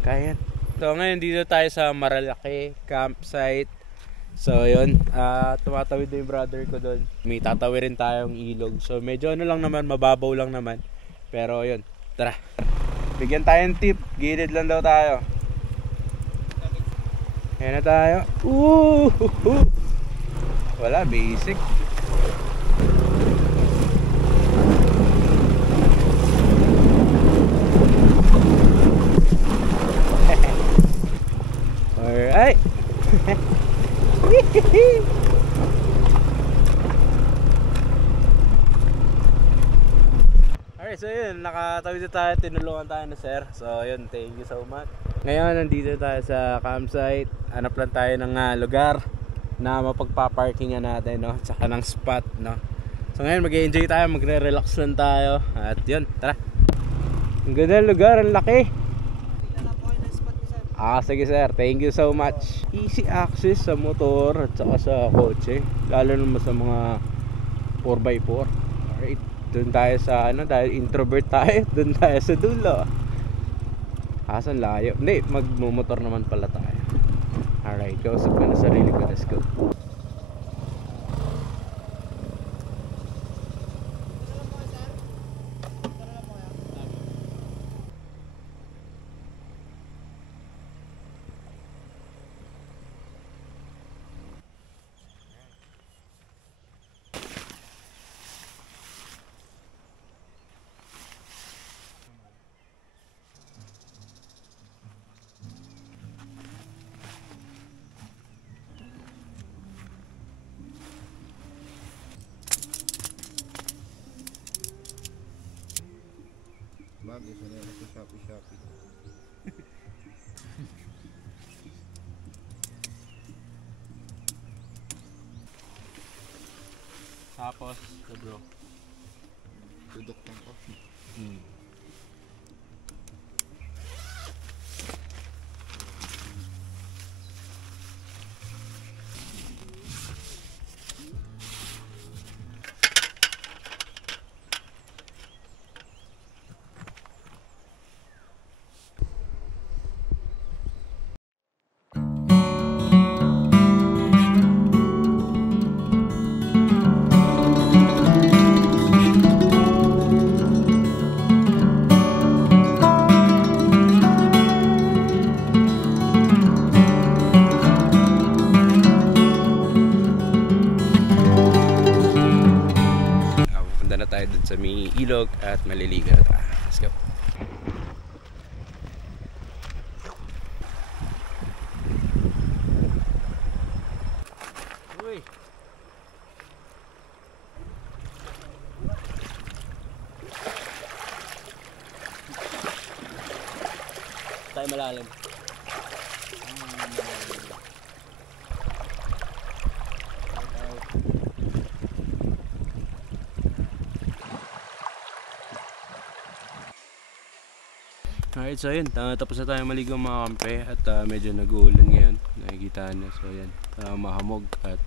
Kaya. So ngayon dito tayo sa Maralaki campsite. So yun, tumatawid na yung brother ko doon. May tatawirin tayong ilog. So medyo ano lang naman, mababaw lang naman. Pero yun, tara. Bigyan tayong tip, gilid lang daw tayo. Ayan na tayo. Wala, basic. Alright. Alright, so yun, nakatawid na tayo, tinulungan tayo na sir. So yun, thank you so much. Ngayon, nandito tayo sa campsite. Hanap lang tayo ng lugar na mapagpaparkingan natin, no? Tsaka ng spot, no? So ngayon, mag-enjoy tayo, magre-relax lang tayo. At yun, tara. Ang ganda ng lugar, ang laki. Sige sir, thank you so much. Easy access sa motor at saka sa kotse, lalo naman sa mga 4x4. Alright, dun tayo sa dahil introvert tayo, dun tayo sa dulo. Asan layo? Hindi, magmumotor naman pala tayo. Alright, kausap ko na sarili ko, let's go. Bagay sa nila sa Shopee. Tapos, bro. Tudok ng coffee. Punta na tayo dun sa may ilog at maliligo na tayo. Let's go. Uy! Tayo malalim. Alright, so yun, tapos na tayo maligo mga kampe at medyo nag-uulan ngayon, nakikita na. So yan, mahamog at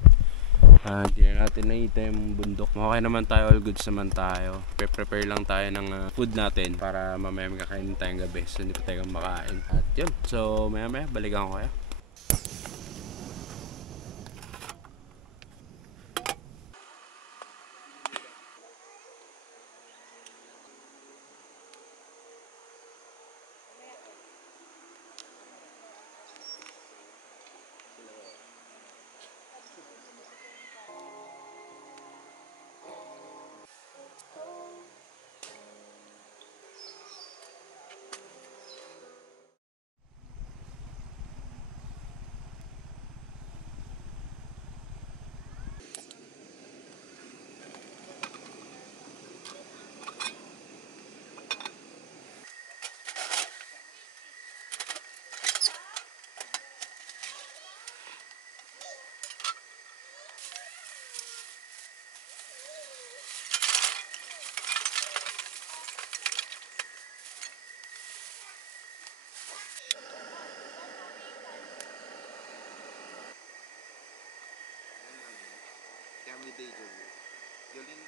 hindi na natin nakita yung bundok. Okay naman tayo, all goods naman tayo. Prepare lang tayo ng food natin para mamaya magkakainin tayong gabi, so hindi pa tayo makain. At yun, so maya balikan ko kayo. Family day dyan. Galing.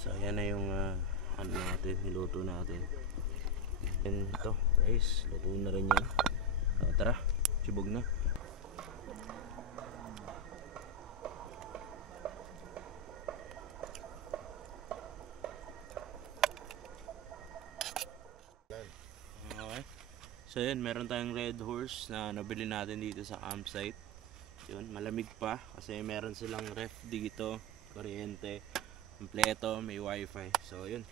So yan na yung ano natin, niluto natin. And ito guys, luto na rin yan. So, tara, sibog na. Okay. So yun, meron tayong Red Horse na nabili natin dito sa campsite. Yun, malamig pa kasi meron silang ref dito, kuryente, kompleto, may wifi. So yun,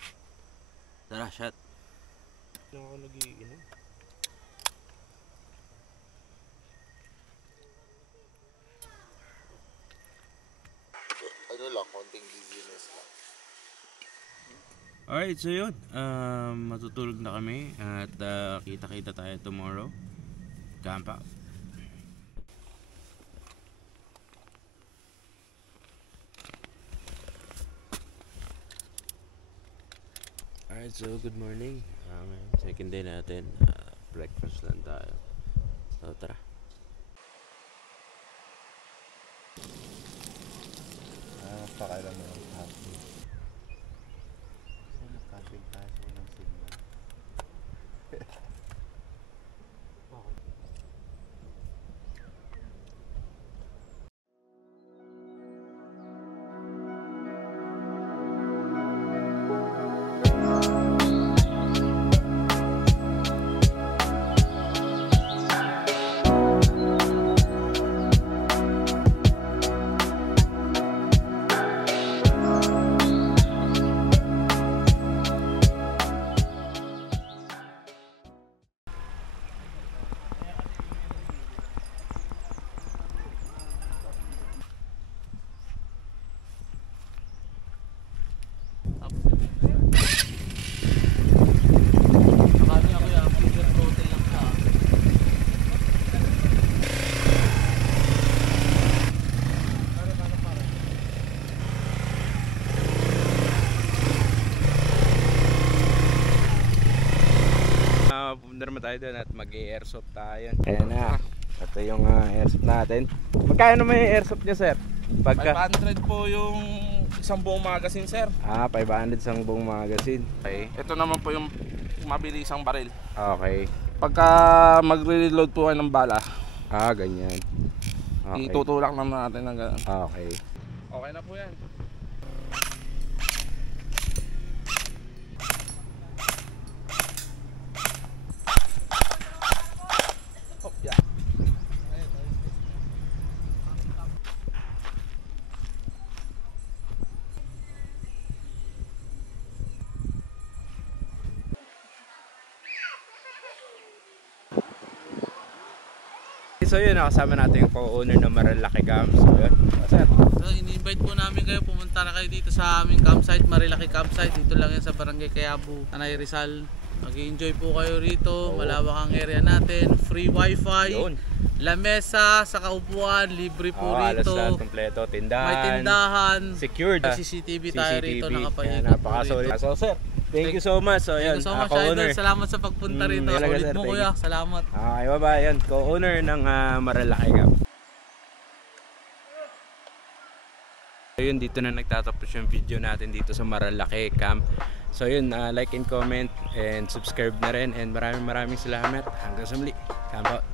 tara, shot. Lang ako nag-iinom. Ano lang, konting dizziness lang. Alright, so yun, matutulog na kami at kita-kita tayo tomorrow. Camp out. Alright, so good morning. Second day natin, breakfast lang tayo. So tara. Pakailan mo ng happy. Nagkasing tayo ng signal. Pupunta naman tayo doon at mag-airsoft tayo. Ayan na. Ito yung airsoft natin. Magkano naman yung airsoft niya, sir? 500 po yung isang buong magazine, sir. 500 sang buong magazine. Okay. Ito naman po yung mabilisang baril. Okay. Pagka magre-reload po kayo ng bala, Ganyan. Okay. itutulak naman natin ng ganun. Okay. Okay na po yan. Oh, yeah. So yun, nakasama natin yung co-owner ng Marilaki Camp. So yun, sir. So, ini-invite po namin kayo, pumunta na kayo dito sa aming campsite, Marilaki Campsite. Dito lang yan sa Barangay Kayabu, Tanay Rizal. Mag-i-enjoy po kayo rito, malawak ang area natin, free wifi, Yun. lamesa sa kaupuan, libre po Halos rito. lahat kompleto, tindahan. May tindahan, Secured. may CCTV tayo rito, Kaya nakapaikot po napaka-solid. rito. So sir, thank you so much. So Thank yun, you so much, co-owner. Idol. Salamat sa pagpunta rito. talaga, Solid sir. mo, Thank kuya. you. Salamat. Okay, bye-bye. Yun, co-owner ng Marilaki Camp. So yun, dito na nagtatapos yung video natin dito sa Marilaki Camp. So yun, like and comment and subscribe na rin. And maraming salamat. Hanggang sa muli. Camp out.